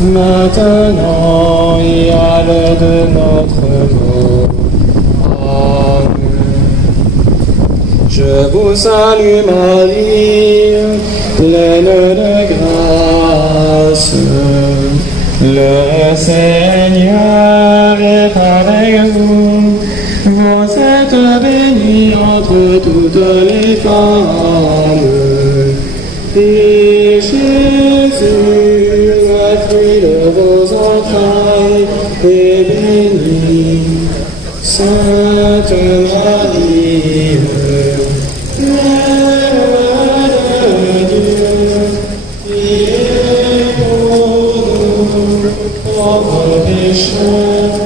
maintenant et à l'heure de notre mort. Amen. Je vous salue Marie, pleine de grâce. Le Seigneur est avec vous. Vous êtes bénie entre toutes les femmes. Et Jésus, le fruit de vos entrailles, est béni. Sainte Marie, Mère de Dieu, priez pour nous pauvres pécheurs,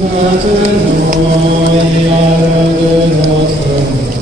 maintenant et à l'heure de notre mort.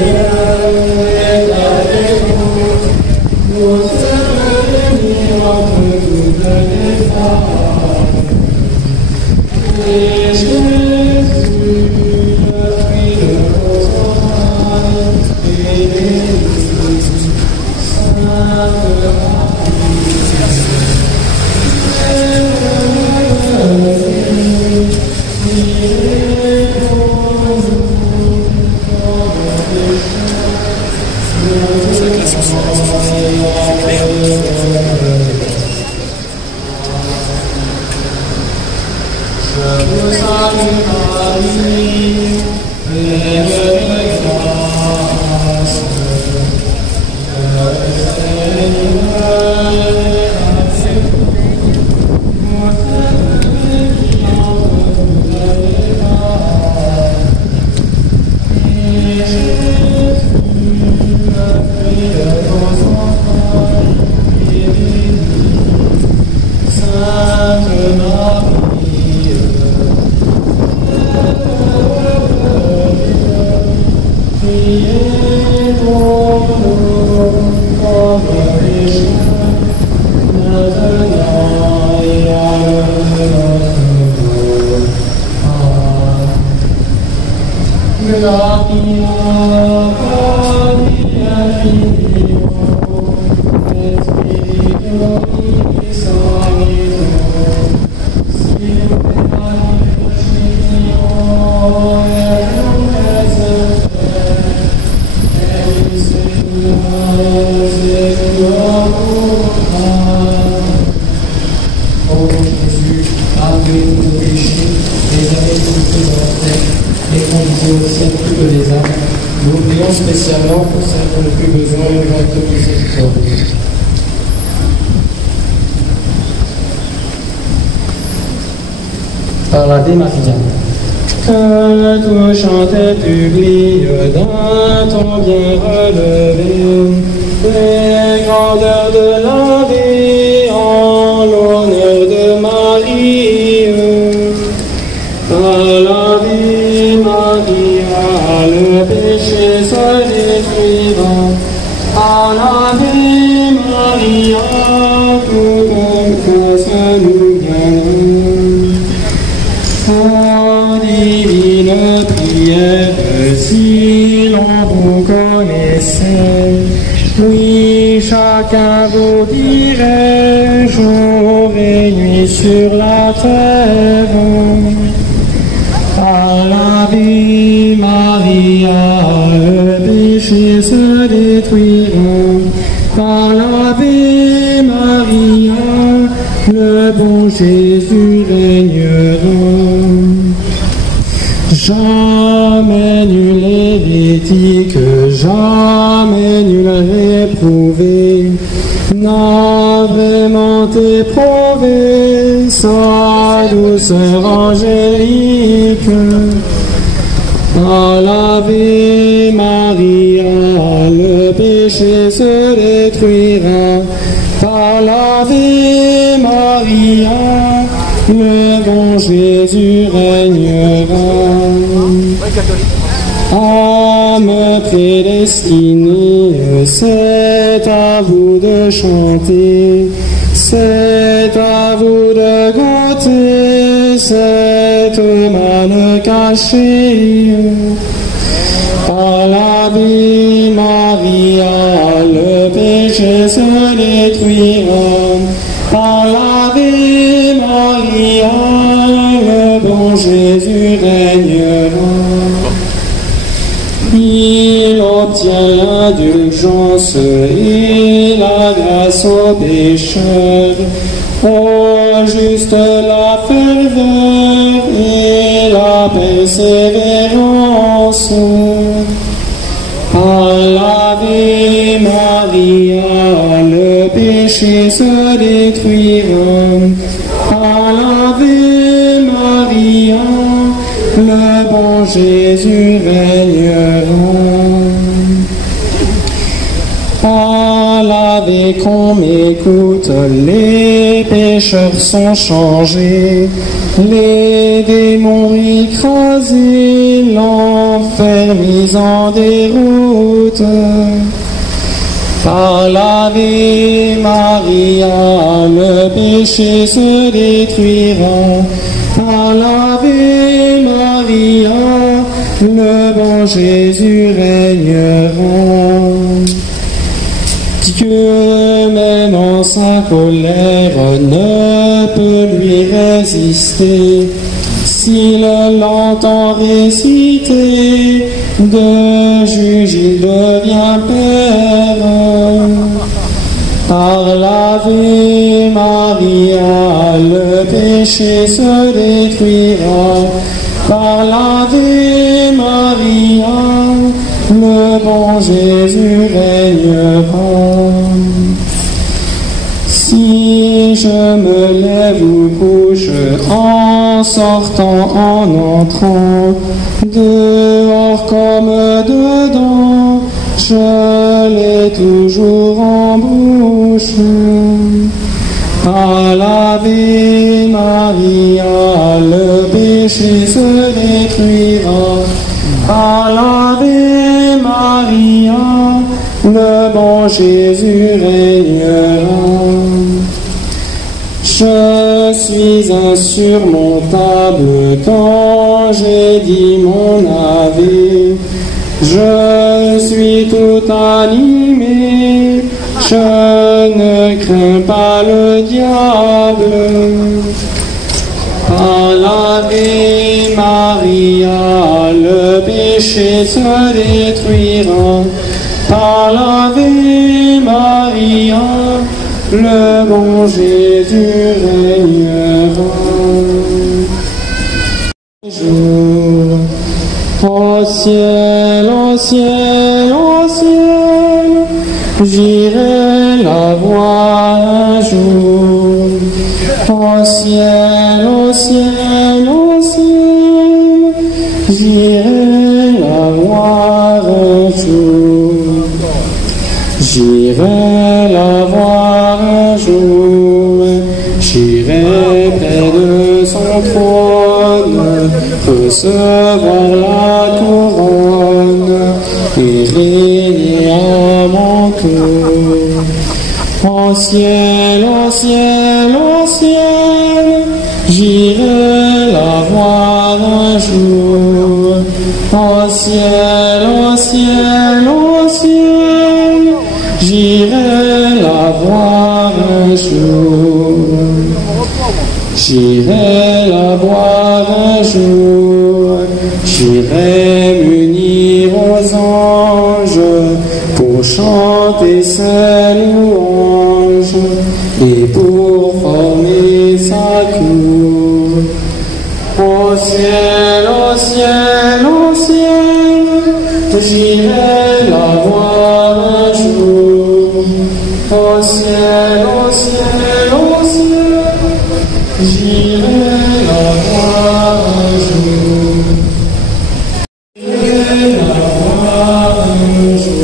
Amen. Par l'Ave Maria. Que tout chanter publie dans ton bien relevé les grandeurs de la vie en l'honneur de Marie. À la vie Maria, le péché se détruira. À la vie Maria, toute grâce nous gagne. Oh, divine prière, si l'on vous connaissait, oui, chacun vous dirait jour et nuit. vie sur la terre. Ave Maria, le péché se détruira. Ave Maria, le bon Jésus régnera. Jamais nul hérétique, jamais nul réprouvé n'a vraiment éprouvé sa douceur angélique. Ave Maria, le péché se détruira. Ave Maria, le bon Jésus régnera. Âme prédestinée, c'est à vous de chanter, c'est à vous de goûter cette manne cachée. Ave Maria, le péché se détruira. Ave Maria, le bon Jésus régnera. Il obtient l'indulgence et la grâce aux pécheurs, aux justes la ferveur et la persévérance. Ave Maria, le péché se détruira. Ave Maria, le bon Jésus régnera. Ave qu'on m'écoute, les pécheurs sont changés, les démons écrasés, l'enfer mis en déroute. Ave Maria, le péché se détruira. Ave Maria, le bon Jésus régnera. Dieu, même en sa colère, ne peut lui résister. S'il l'entend réciter, de juge il devient père. Par l'Ave Maria, le péché se détruira. Par l'Ave Maria, le bon Jésus régnera. Si je me lève ou couche, en sortant, en entrant, dehors comme dedans, je l'ai toujours en bouche. Ave Maria, le péché se détruira. Ave Maria, le bon Jésus régnera. Je suis insurmontable quand j'ai dit mon Ave. Je suis tout animé, je ne crains pas le diable. Ave Maria, le péché se détruira. Ave Maria, le bon Jésus régnera. Au ciel, au ciel, au ciel, j'irai la voir un jour. Au ciel, au ciel, au ciel, j'irai la voir un jour. J'irai la voir un jour, j'irai près de son trône, recevoir la couronne et régner à mon tour. Au ciel, au ciel, au ciel, j'irai la voir un jour. Au ciel, au ciel, au ciel, j'irai la voir un jour. J'irai la voir un jour, j'irai m'unir aux anges pour chanter ses louanges et pour former sa cour. Au ciel, au ciel, au ciel, j'irai la voir un jour. Au ciel, au ciel, au ciel, j'irai la voir un jour. J'irai la voir un jour.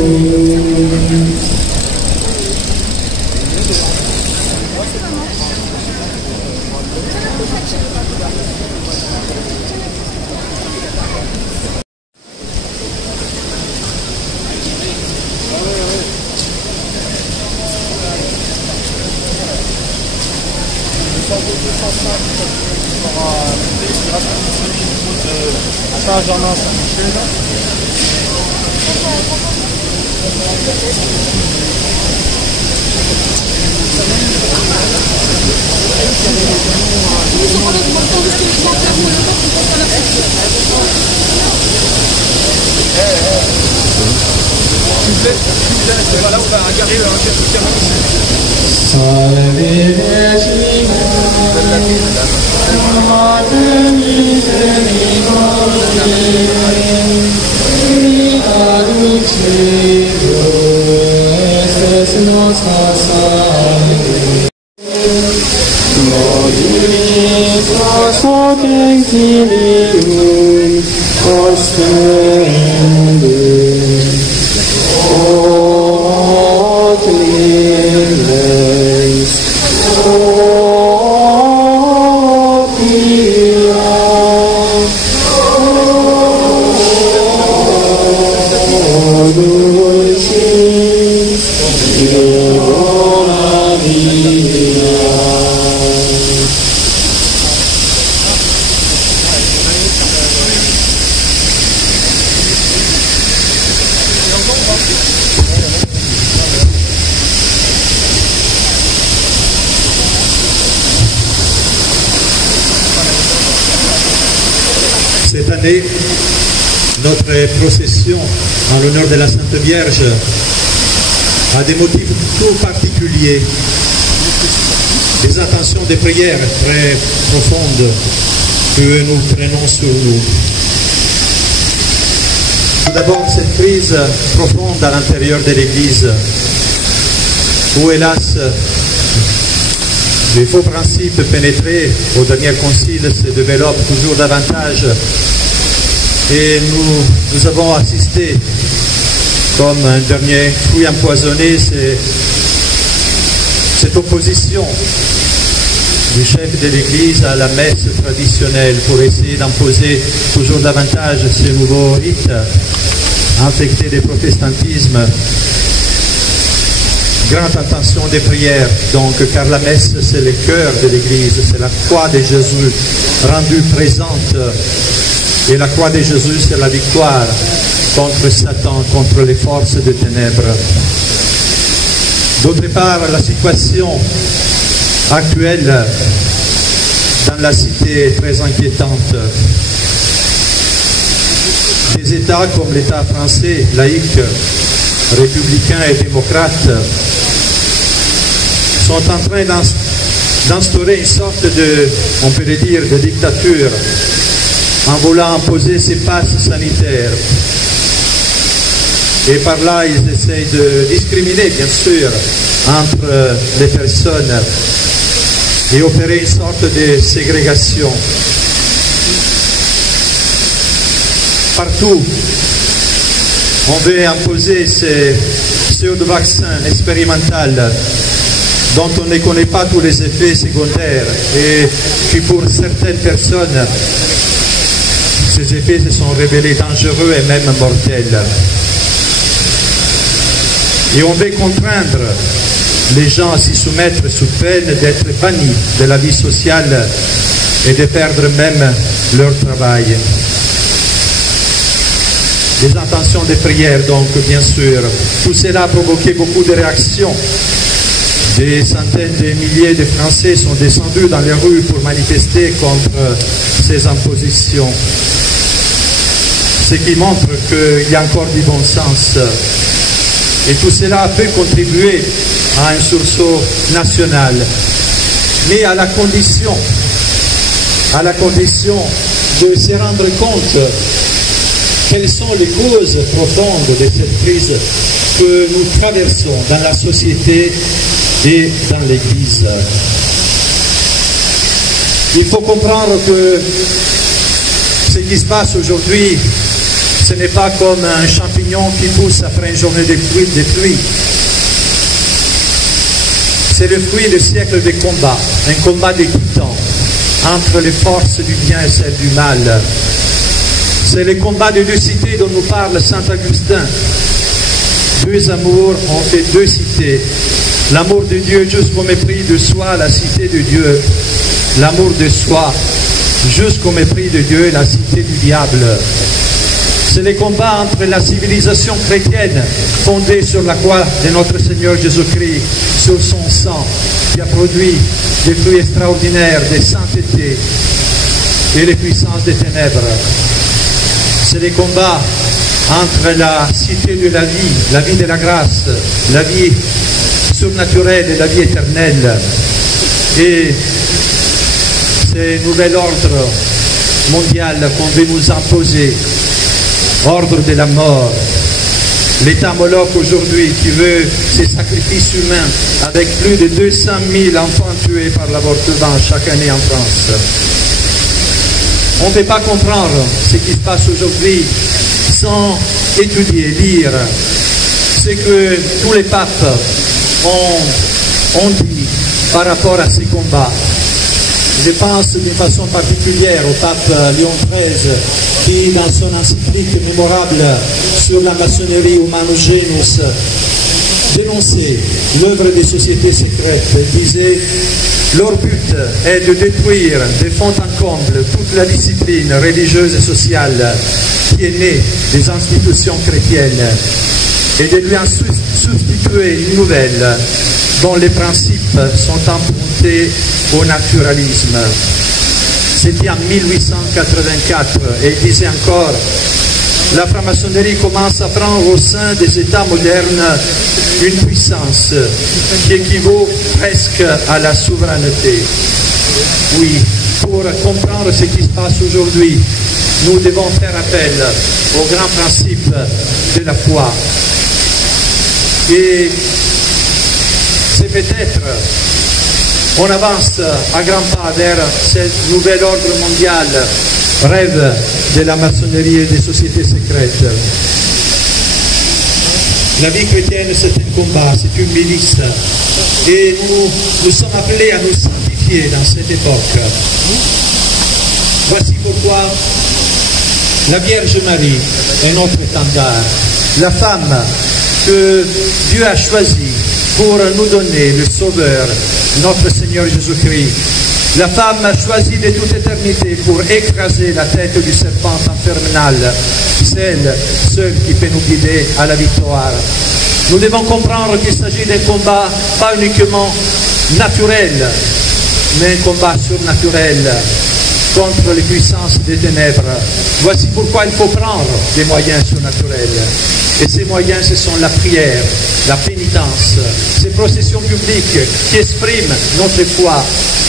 Cette année, notre procession en l'honneur de la Sainte Vierge a des motifs tout particuliers, des intentions de prière très profondes que nous prenons sur nous. Tout d'abord, cette crise profonde à l'intérieur de l'Église, où hélas, les faux principes pénétrés au dernier concile se développent toujours davantage et nous avons assisté comme un dernier fruit empoisonné, cette opposition du chef de l'Église à la messe traditionnelle pour essayer d'imposer toujours davantage ces nouveaux rites infectés de protestantisme. Grande intention des prières, donc, car la messe, c'est le cœur de l'Église, c'est la croix de Jésus rendue présente. Et la croix de Jésus, c'est la victoire contre Satan, contre les forces des ténèbres. D'autre part, la situation actuelle dans la cité est très inquiétante. Des États comme l'État français, laïque, républicains et démocrates, sont en train d'instaurer une sorte de, on peut le dire, de dictature en voulant imposer ces passes sanitaires. Et par là, ils essayent de discriminer, bien sûr, entre les personnes et opérer une sorte de ségrégation. Partout, on veut imposer ces pseudo-vaccins expérimentaux dont on ne connaît pas tous les effets secondaires et qui, pour certaines personnes, ces effets se sont révélés dangereux et même mortels. Et on veut contraindre les gens à s'y soumettre sous peine d'être bannis de la vie sociale et de perdre même leur travail. Des intentions de prière, donc, bien sûr. Tout cela a provoqué beaucoup de réactions Des centaines de milliers de Français sont descendus dans les rues pour manifester contre ces impositions. Ce qui montre qu'il y a encore du bon sens. Et tout cela peut contribuer à un sursaut national, mais à la condition de se rendre compte quelles sont les causes profondes de cette crise que nous traversons dans la société et dans l'Église. Il faut comprendre que ce qui se passe aujourd'hui, ce n'est pas comme un champignon qui pousse après une journée de pluie. C'est le fruit de siècles de combat, un combat des titans entre les forces du bien et celles du mal. C'est le combat de deux cités dont nous parle saint Augustin. Deux amours ont fait deux cités. L'amour de Dieu jusqu'au mépris de soi, la cité de Dieu. L'amour de soi jusqu'au mépris de Dieu, la cité du diable. C'est le combat entre la civilisation chrétienne fondée sur la croix de notre Seigneur Jésus-Christ, sur son sang, qui a produit des fruits extraordinaires de sainteté et les puissances des ténèbres. C'est le combat entre la cité de la vie de la grâce, la vie surnaturelle et la vie éternelle. Et ce nouvel ordre mondial qu'on veut nous imposer, ordre de la mort. L'État Moloch aujourd'hui qui veut ces sacrifices humains avec plus de 200 000 enfants tués par l'avortement chaque année en France. On ne peut pas comprendre ce qui se passe aujourd'hui sans étudier, lire ce que tous les papes ont dit par rapport à ces combats. Je pense d'une façon particulière au pape Léon XIII qui, dans son encyclique mémorable sur la maçonnerie Humanus Genus, dénonçait l'œuvre des sociétés secrètes. Il disait « Leur but est de détruire de fond en comble toute la discipline religieuse et sociale qui est née des institutions chrétiennes et de lui en substituer une nouvelle dont les principes sont empruntés au naturalisme. » C'était en 1884 et il disait encore « La franc-maçonnerie commence à prendre au sein des États modernes une puissance qui équivaut presque à la souveraineté. » Oui, pour comprendre ce qui se passe aujourd'hui, nous devons faire appel aux grands principes de la foi. Et c'est peut-être, on avance à grands pas vers ce nouvel ordre mondial, rêve de la maçonnerie et des sociétés secrètes. La vie chrétienne, c'est un combat, c'est une milice. Et nous sommes appelés à nous sanctifier dans cette époque. Voici pourquoi la Vierge Marie est notre étendard, la femme que Dieu a choisie pour nous donner le Sauveur, notre Seigneur Jésus-Christ. La femme choisie de toute éternité pour écraser la tête du serpent infernal, celle seule qui peut nous guider à la victoire. Nous devons comprendre qu'il s'agit d'un combat pas uniquement naturel, mais un combat surnaturel contre les puissances des ténèbres. Voici pourquoi il faut prendre des moyens surnaturels. Et ces moyens, ce sont la prière, la pénitence, ces processions publiques qui expriment notre foi,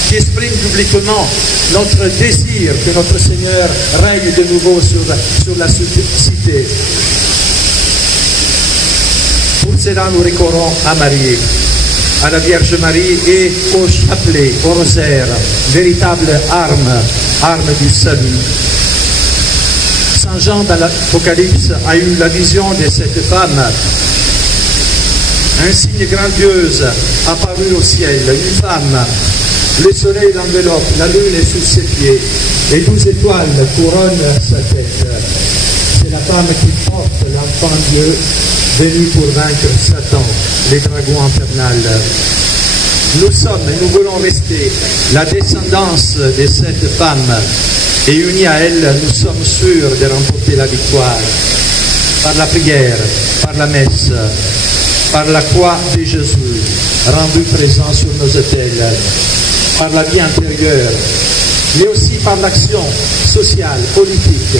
qui expriment publiquement notre désir que notre Seigneur règne de nouveau sur la cité. Pour cela, nous recourons à Marie, à la Vierge Marie et au chapelet, au rosaire, véritable arme du salut. Saint Jean dans l'Apocalypse a eu la vision de cette femme. Un signe grandiose apparu au ciel, une femme. Le soleil l'enveloppe, la lune est sous ses pieds, et 12 étoiles couronnent sa tête. C'est la femme qui porte l'enfant Dieu, venu pour vaincre Satan, les dragons infernales. Nous sommes et nous voulons rester la descendance de cette femme, et unis à elle, nous sommes sûrs de remporter la victoire. Par la prière, par la messe, par la croix de Jésus. rendu présent sur nos autels, par la vie intérieure, mais aussi par l'action sociale, politique.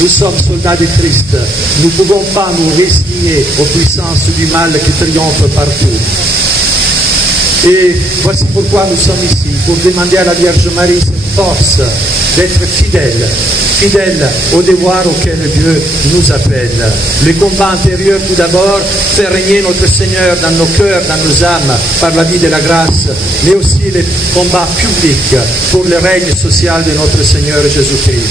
Nous sommes soldats de Christ. Nous ne pouvons pas nous résigner aux puissances du mal qui triomphent partout. Et voici pourquoi nous sommes ici, pour demander à la Vierge Marie cette force d'être fidèle au devoir auquel Dieu nous appelle. Le combat intérieur tout d'abord, faire régner notre Seigneur dans nos cœurs, dans nos âmes, par la vie de la grâce, mais aussi le combat public pour le règne social de notre Seigneur Jésus-Christ.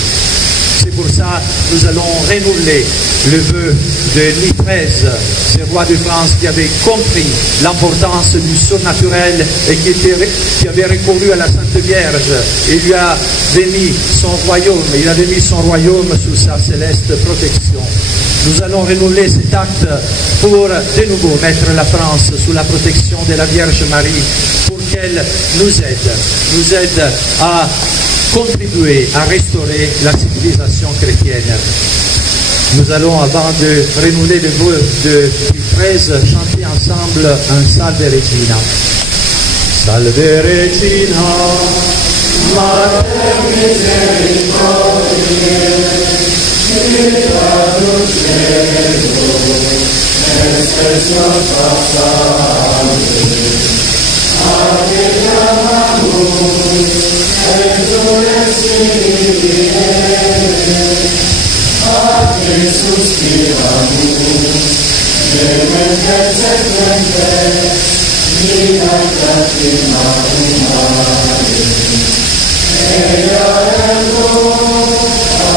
C'est pour ça que nous allons renouveler le vœu de Louis XIII, ce roi de France qui avait compris l'importance du surnaturel et qui avait recouru à la Sainte Vierge et lui avait mis son royaume, il avait mis son royaume sous sa céleste protection. Nous allons renouveler cet acte pour de nouveau mettre la France sous la protection de la Vierge Marie pour qu'elle nous aide à contribuer à restaurer la civilisation chrétienne. Nous allons, avant de renouveler le vœu de Louis XIII, chanter ensemble un Salve Regina. Salve Regina, Mater misericordiae, Vitatus Deus, excelsior salve. Ave clamamus, exorcire, ad Jesus tiramus, dementes et mentes, vita lacrima humane. Ea ergo,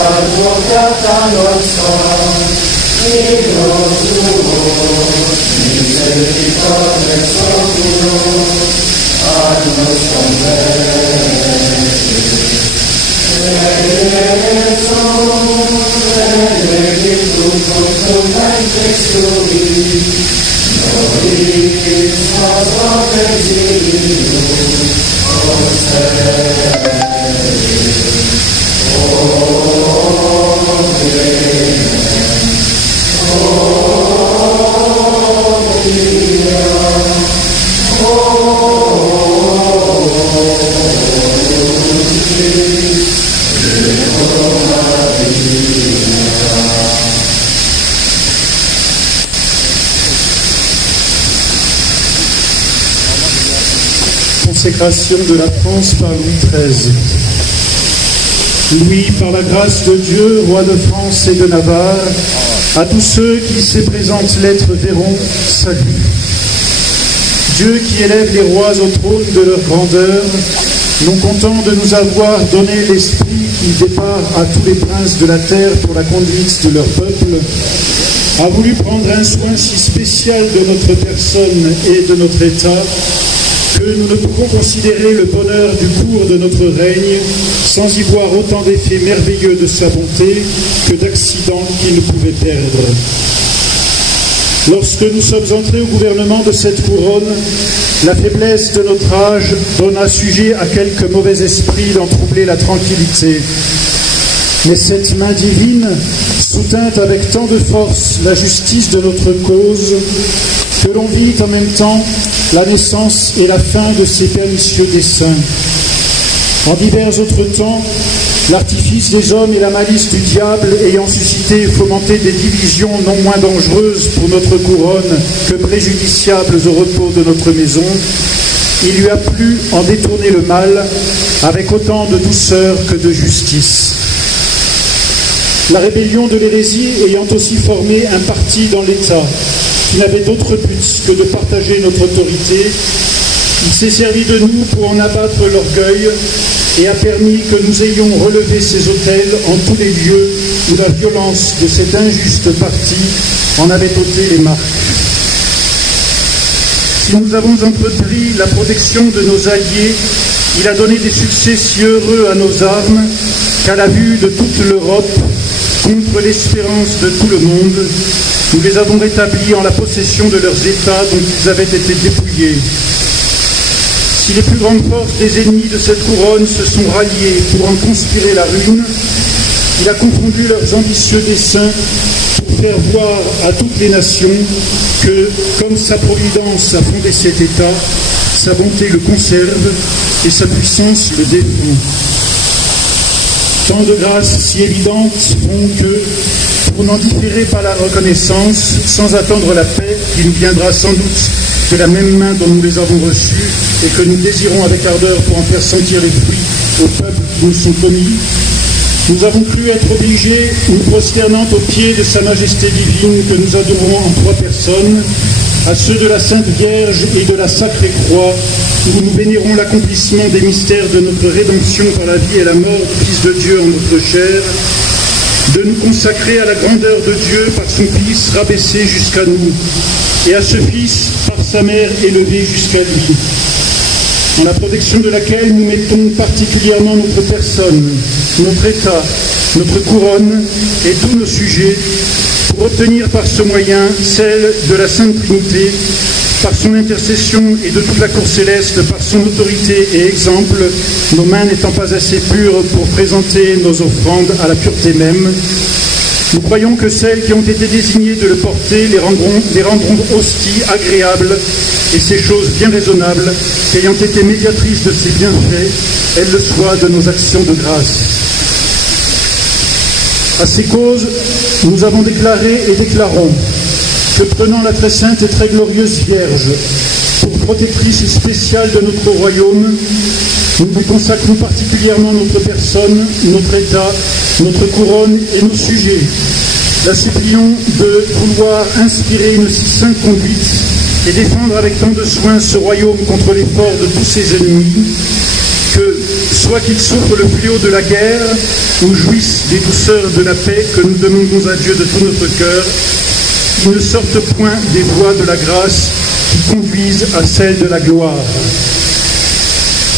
advocata nostra, Dios tuos, misericordes oculos, ad nos converge. Elegitum contumentes tui, nobis nos exilium, ostende. Consécration de la France par Louis XIII. Louis, par la grâce de Dieu, roi de France et de Navarre, à tous ceux qui se présentent l'être verront, salut. Dieu qui élève les rois au trône de leur grandeur, non content de nous avoir donné l'esprit qui départ à tous les princes de la terre pour la conduite de leur peuple, a voulu prendre un soin si spécial de notre personne et de notre état, que nous ne pouvons considérer le bonheur du cours de notre règne sans y voir autant d'effets merveilleux de sa bonté que d'accidents qu'il ne pouvait perdre. Lorsque nous sommes entrés au gouvernement de cette couronne, la faiblesse de notre âge donna sujet à quelques mauvais esprits d'en troubler la tranquillité. Mais cette main divine soutint avec tant de force la justice de notre cause que l'on vit en même temps la naissance et la fin de ces pernicieux desseins. En divers autres temps, l'artifice des hommes et la malice du diable ayant suscité et fomenté des divisions non moins dangereuses pour notre couronne que préjudiciables au repos de notre maison, il lui a plu en détourner le mal avec autant de douceur que de justice. La rébellion de l'hérésie ayant aussi formé un parti dans l'État, qui n'avait d'autre but que de partager notre autorité, il s'est servi de nous pour en abattre l'orgueil et a permis que nous ayons relevé ces autels en tous les lieux où la violence de cet injuste parti en avait ôté les marques. Si nous avons entrepris la protection de nos alliés, il a donné des succès si heureux à nos armes qu'à la vue de toute l'Europe, contre l'espérance de tout le monde, nous les avons rétablis en la possession de leurs États dont ils avaient été dépouillés. Si les plus grandes forces des ennemis de cette couronne se sont ralliées pour en conspirer la ruine, il a confondu leurs ambitieux desseins pour faire voir à toutes les nations que, comme sa providence a fondé cet État, sa bonté le conserve et sa puissance le défend. Tant de grâces si évidentes font que, pour n'en différer pas la reconnaissance, sans attendre la paix, qui nous viendra sans doute de la même main dont nous les avons reçues et que nous désirons avec ardeur pour en faire sentir les fruits aux peuples qui nous sont commis, nous avons cru être obligés, nous prosternant aux pieds de Sa Majesté divine que nous adorons en 3 personnes, à ceux de la Sainte Vierge et de la Sacrée Croix, où nous vénérons l'accomplissement des mystères de notre rédemption par la vie et la mort du Fils de Dieu en notre chair, de nous consacrer à la grandeur de Dieu par son Fils rabaissé jusqu'à nous, et à ce Fils par sa mère élevée jusqu'à lui, en la protection de laquelle nous mettons particulièrement notre personne, notre État, notre couronne et tous nos sujets, pour obtenir par ce moyen celle de la Sainte Trinité, par son intercession et de toute la cour céleste, par son autorité et exemple, nos mains n'étant pas assez pures pour présenter nos offrandes à la pureté même. Nous croyons que celles qui ont été désignées de le porter les rendront aussi agréables, et ces choses bien raisonnables, qu'ayant été médiatrices de ces bienfaits, elles le soient de nos actions de grâce. À ces causes, nous avons déclaré et déclarons que, prenant la très sainte et très glorieuse Vierge pour protectrice spéciale de notre royaume, nous lui consacrons particulièrement notre personne, notre État, notre couronne et nos sujets. La supplions de vouloir inspirer une si sainte conduite et défendre avec tant de soin ce royaume contre l'effort de tous ses ennemis, que, soit qu'il souffre le fléau de la guerre ou jouisse des douceurs de la paix que nous demandons à Dieu de tout notre cœur, qu'il ne sorte point des voies de la grâce qui conduisent à celle de la gloire.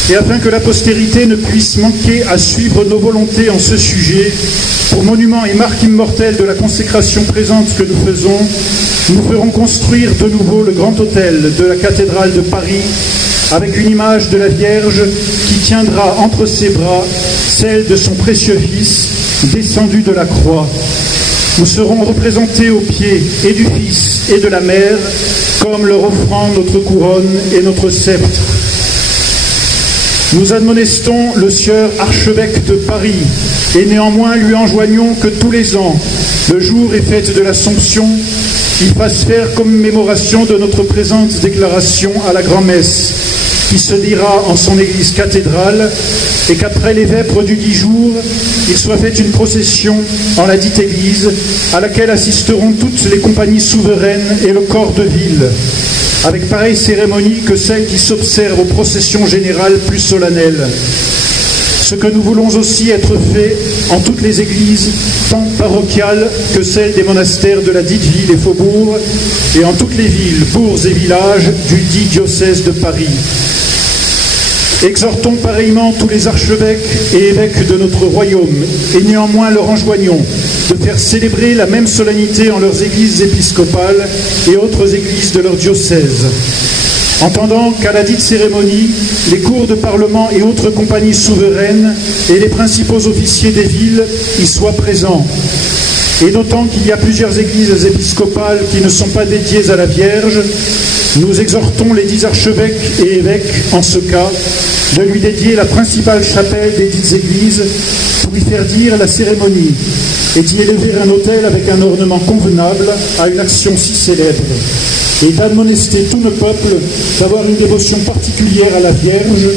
Et afin que la postérité ne puisse manquer à suivre nos volontés en ce sujet, pour monument et marque immortelle de la consécration présente que nous faisons, nous ferons construire de nouveau le grand autel de la cathédrale de Paris, avec une image de la Vierge qui tiendra entre ses bras celle de son précieux Fils, descendu de la croix. Nous serons représentés aux pieds et du Fils et de la Mère, comme leur offrant notre couronne et notre sceptre. Nous admonestons le sieur archevêque de Paris, et néanmoins lui enjoignons que tous les ans, le jour et fête de l'Assomption, il fasse faire commémoration de notre présente déclaration à la grand-messe, qui se dira en son église cathédrale, et qu'après les vêpres du 10 jours, il soit fait une procession en la dite église, à laquelle assisteront toutes les compagnies souveraines et le corps de ville, avec pareille cérémonie que celle qui s'observe aux processions générales plus solennelles. Ce que nous voulons aussi être fait en toutes les églises, tant parochiales que celles des monastères de la dite ville et faubourg, et en toutes les villes, bourgs et villages du dit diocèse de Paris. Exhortons pareillement tous les archevêques et évêques de notre royaume, et néanmoins leur enjoignons de faire célébrer la même solennité en leurs églises épiscopales et autres églises de leur diocèse, entendant qu'à la dite cérémonie, les cours de parlement et autres compagnies souveraines et les principaux officiers des villes y soient présents. Et d'autant qu'il y a plusieurs églises épiscopales qui ne sont pas dédiées à la Vierge, nous exhortons les 10 archevêques et évêques, en ce cas, de lui dédier la principale chapelle des dites églises pour y faire dire la cérémonie et d'y élever un autel avec un ornement convenable à une action si célèbre, et d'admonester tout le peuple d'avoir une dévotion particulière à la Vierge,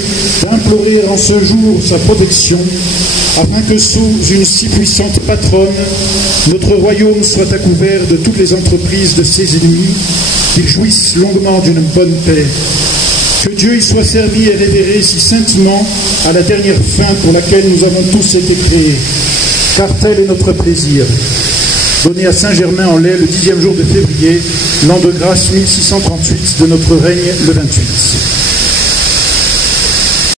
d'implorer en ce jour sa protection, afin que sous une si puissante patronne, notre royaume soit à couvert de toutes les entreprises de ses ennemis, qu'il jouisse longuement d'une bonne paix. Que Dieu y soit servi et révéré si saintement à la dernière fin pour laquelle nous avons tous été créés, car tel est notre plaisir. Donné à Saint-Germain-en-Laye le 10e jour de février, l'an de grâce 1638 de notre règne le 28.